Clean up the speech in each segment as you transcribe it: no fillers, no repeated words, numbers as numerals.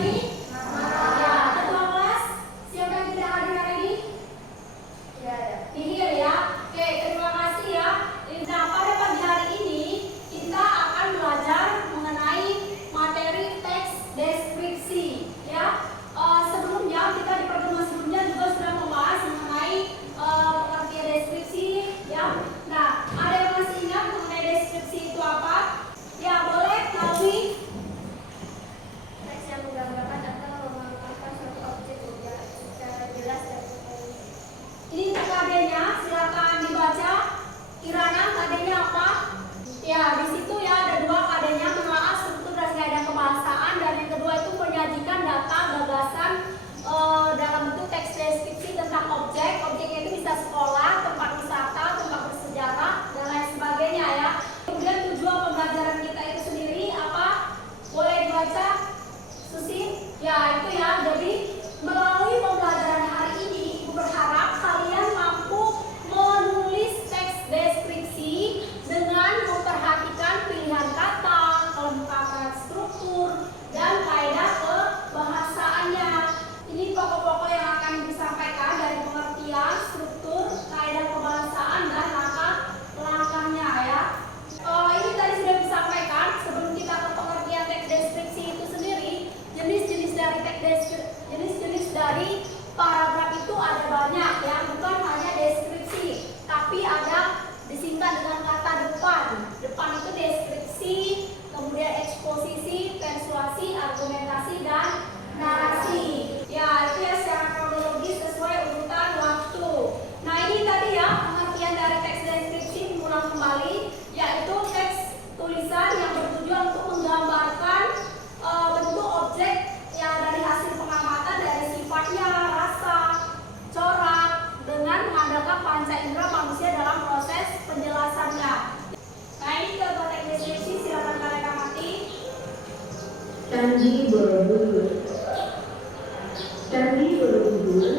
ini? Ya, ketua kelas. Siapa yang tidak hadir hari ini? Nihil ya. Oke, terima kasih ya. Nah, pada pagi hari ini kita akan belajar mengenai materi teks deskripsi ya. Sebelumnya kita di pertemuan sebelumnya juga sudah membahas mengenai pengertian deskripsi ya. Nah, ada yang masih ingat mengenai deskripsi itu apa? Ya, boleh Naomi. Teks yang menggambarkan atau mengungkapkan suatu objek secara jelas dan tertulis. Ini KD-nya, silakan dibaca. Kirana, KD-nya apa? Ya, di situ ya ada dua KD-nya, menelaah struktur dan kaidah kebahasaan, dan yang kedua itu menyajikan data gagasan dalam bentuk teks deskripsi tentang objek. Objeknya itu bisa sekolah, tempat wisata, tempat bersejarah, dan lain sebagainya ya. Kemudian tujuan pembelajaran kita itu sendiri apa? Boleh dibaca, Susi? Ya, itu ya. Jadi melalui pembelajaran hari ini, Ibu berharap kalian mampu menulis teks deskripsi dengan memperhatikan pilihan kata, kelengkapan struktur, dan kaidah kebahasaannya. Ini pokok-pokok yang akan disampaikan dari pengertian, struktur, kaidah kebahasaan, dan langkah-langkahnya ya. Ini tadi sudah disampaikan sebelum kita ke pengertian teks deskripsi itu sendiri. Jenis-jenis dari teks deskripsi, jenis-jenis dari paragraf itu ada banyak ya, bukan hanya deskripsi, tapi ada disingkat dengan kata depan. Depan itu deskripsi, kemudian eksposisi, persuasi, argumentasi, dan narasi. Ya, itu ya secara kronologis sesuai urutan waktu. Nah, ini tadi ya pengertian dari teks deskripsi, mengulang kembali, yaitu teks tulisan yang bertujuan untuk menggambarkan bentuk objek yang dari hasil pengamatan dari sifatnya, rasa, corak, dengan mengandalkan panca indera manusia dalam proses penjelasannya. Nah, ini ke teks deskripsi, silakan kalian amati. Candi Borobudur. Candi Borobudur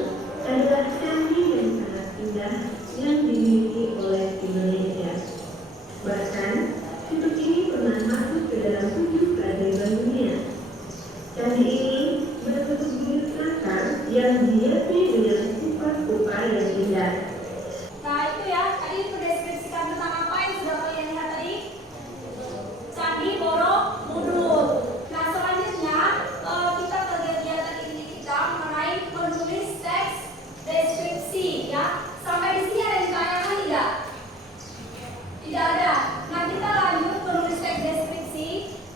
adalah candi yang sangat indah yang dimiliki oleh Indonesia. Bahkan, situs ini pernah masuk ke dalam 7 peradaban dunia. Candi ini berbentuk bukit nakar yang dihiasi dengan kupa-kupa yang indah. Nah, itu ya, tadi mendeskripsikan tentang apa yang sudah kalian lihat tadi? Candi Borobudur. Nah, selanjutnya kita ke kegiatan ini kita mengenai menulis teks deskripsi ya. Sampai di sini ada yang ditanyakan tidak? Tidak ada. Nah, kita lanjut menulis teks deskripsi.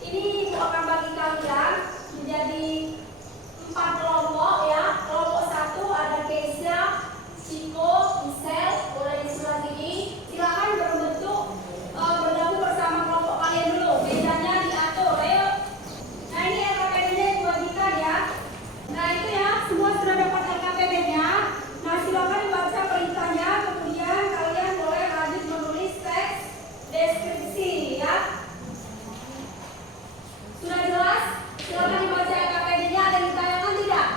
Ini Ibu akan bagi kalian menjadi 4 kelompok ya. Kelompok 1 ada Keisha, Chico, Isel, boleh di sebelah sini. Silakan berbentuk bergabung bersama kelompok kalian dulu. Bedanya diatur, ayo. Nah, ini LKPD-nya dibagikan ya. Nah, itu ya, semua sudah dapat LKPD-nya. Nah, silakan dibaca perintahnya, kemudian kalian boleh lanjut menulis teks deskripsi ya. Sudah jelas? Silakan dibaca LKPD-nya. Ada yang ditanyakan tidak?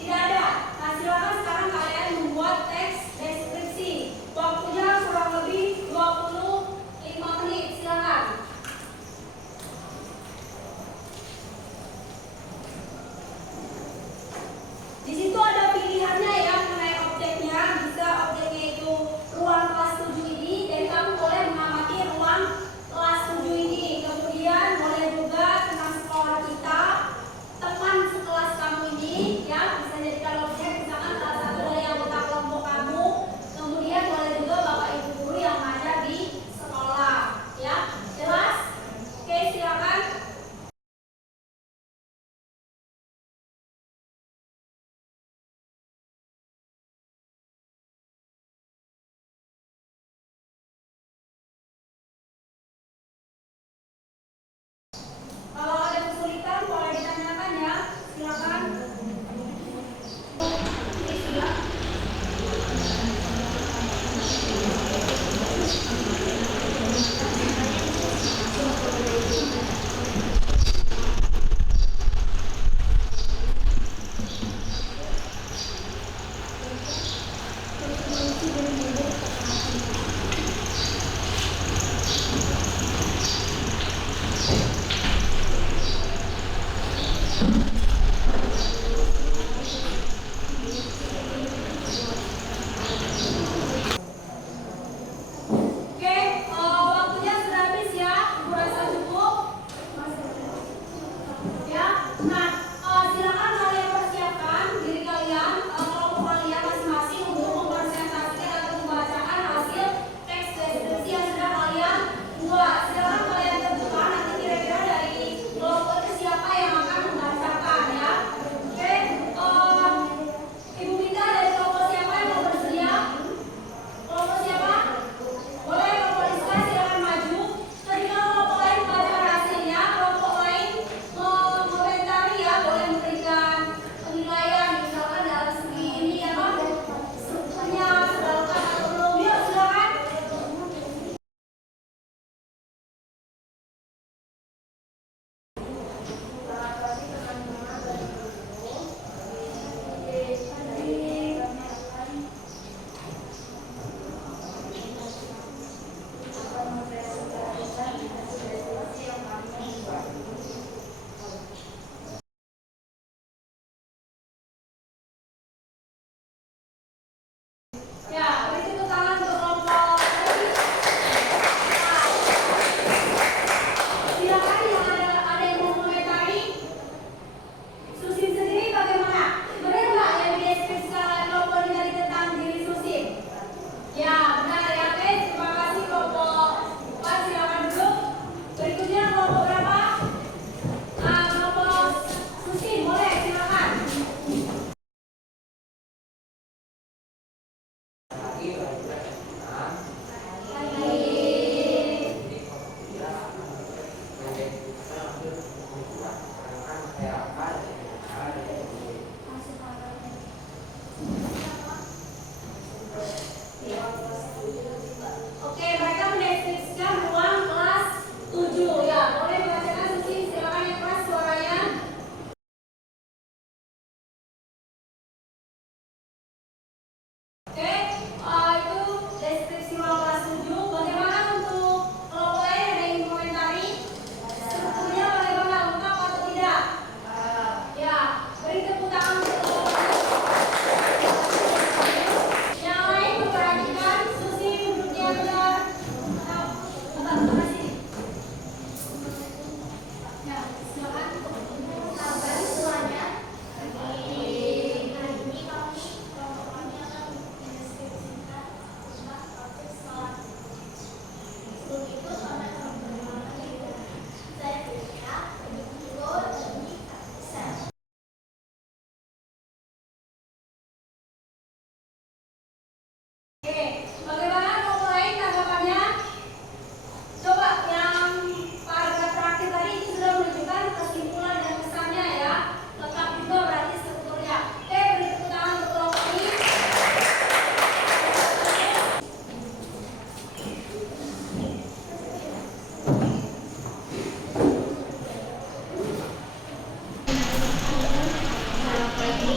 Tidak ada. Nah, silakan sekarang kalian membuat teks deskripsi. Waktunya kurang lebih 25 menit. Silakan. Di situ ada pilihannya ya mengenai objeknya. Bisa objeknya itu ruang kelas 7 ini. Jadi kamu boleh mengamati ruang kelas 7 ini. Kemudian boleh juga tentang sekolah kita, teman sekelas kamu ini ya, bisa jadikan objek. Misalkan salah satu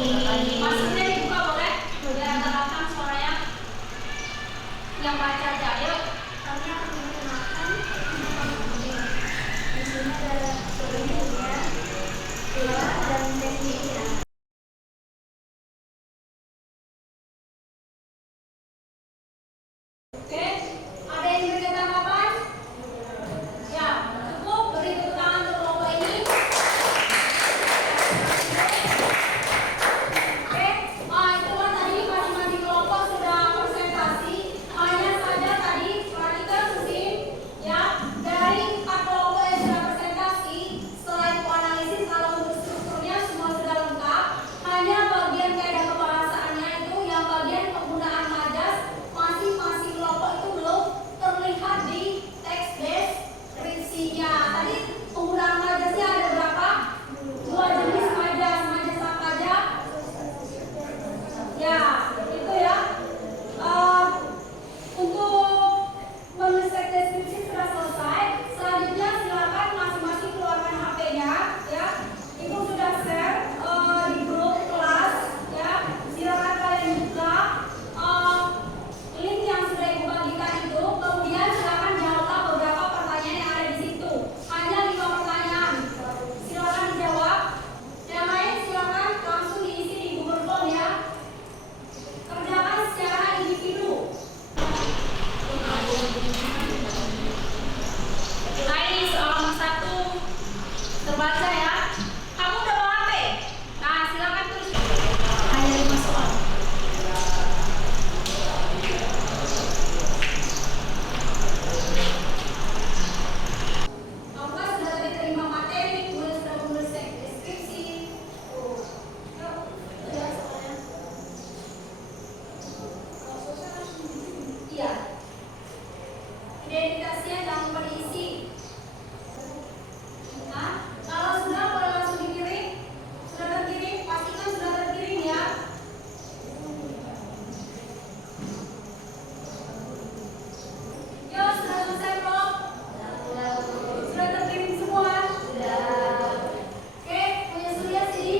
Maskernya dibuka boleh? Biar agak lantang suaranya. Yang baca aja, yuk. Kami akan menggunakan di sini ada sebelumnya, dua dan tekniknya. Oke, ada yang beri tanggapan? Ya, cukup beri tepuk tangan untuk kelompok ini. Oke, itu kan tadi masing-masing kelompok sudah presentasi. Hanya saja tadi perhatikan Susin, ya, dari 4 kelompok yang sudah presentasi. Setelah itu analisis kalau untuk strukturnya semua sudah lengkap. Hanya bagian kaidah kebahasaannya itu yang bagian penggunaan majas masing-masing kelompok itu belum terlihat di teks deskripsinya. Tadi penggunaan majasnya ada berapa? 2 jenis majas. Majas apa aja? Ya, itu ya. Untuk menulis teks deskripsi sudah selesai. Selanjutnya silakan masing-masing keluarkan HP-nya, ya. Ibu sudah share di grup kelas, ya. Silakan kalian buka link yang sudah ibu bagikan itu. Kemudian silakan jawablah beberapa pertanyaan yang ada di situ. Hanya 5 pertanyaan. Silakan dijawab. Yang lain silakan langsung diisi di Google Form ya. Kerjakan secara individu. Hai, soal nomor 1 terbaca ya. Kamu udah bawa HP? Nah, silakan tulis. Hanya 5 soal. Kamu kan sudah diterima materi, kemudian sudah menulis deskripsi. Yuk, lihat soalnya. Iya. Identitasnya jangan lupa diisi. Nah, kalau sudah boleh langsung dikirim. Sudah terkirim, pastikan sudah terkirim ya. Yuk, sudah selesai belum? Sudah terkirim semua? Oke, punya Surya sini.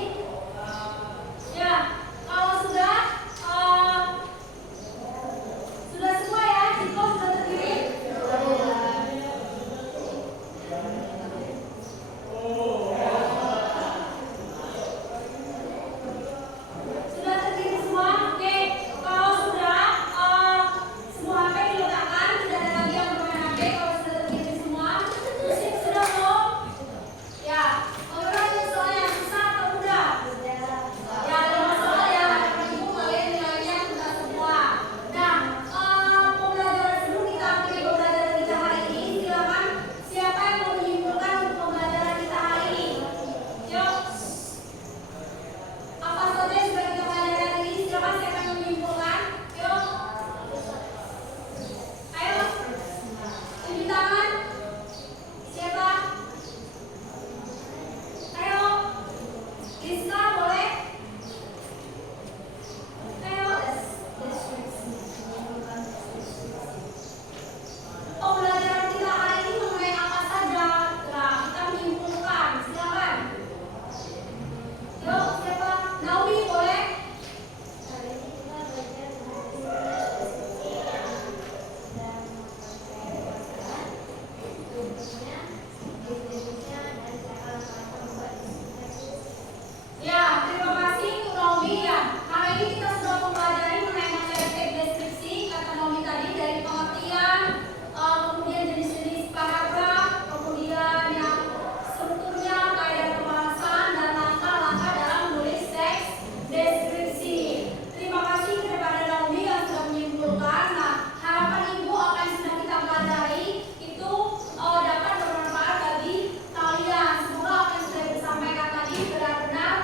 Ya, kalau sudah semua ya, Ciko sudah terkirim. Sudah terkirim semua? Oke, kalau sudah semua HP diletakkan, tidak ada lagi yang bermain HP. Kalau sudah terkirim semua, musik sudah belum? Ya, menurut soal yang susah atau mudah? Ya, 5 soal ya, harapan ibu kalian nilainya sudah semua. Nah, pembelajaran sebelum kita akhiri pembelajaran kita hari ini, silakan siapa yang mau menyimpulkan untuk pembelajaran kita hari ini? Yuk. Apa saja yang sudah kita pelajari hari ini? Silakan siapa yang menyimpulkan? Yuk. Ayo. Tunjuk tangan. Siapa? Ayo. Rizka boleh? Ayo. Pembelajaran kita hari ini mengenai apa saja? Nah, kita menyimpulkan. Silakan. Yuk, siapa? Naomi boleh? Hari ini kita belajar mengenai strukturnya, definisinya, dan cara membuat deskripsi. Ya, terima kasih untuk Naomi ya. Hari ini kita sudah mempelajari mengenai materi teks deskripsi kata Naomi tadi dari pengertian, kemudian jenis-jenis paragraf, kemudian yang strukturnya, kaidah kebahasaan dan langkah-langkah dalam menulis teks deskripsi. Terima kasih kepada Naomi yang sudah menyimpulkan. Nah, harapan ibu apa yang sudah kita pelajari itu dapat bermanfaat bagi kalian. Semoga apa yang sudah disampaikan tadi benar-benar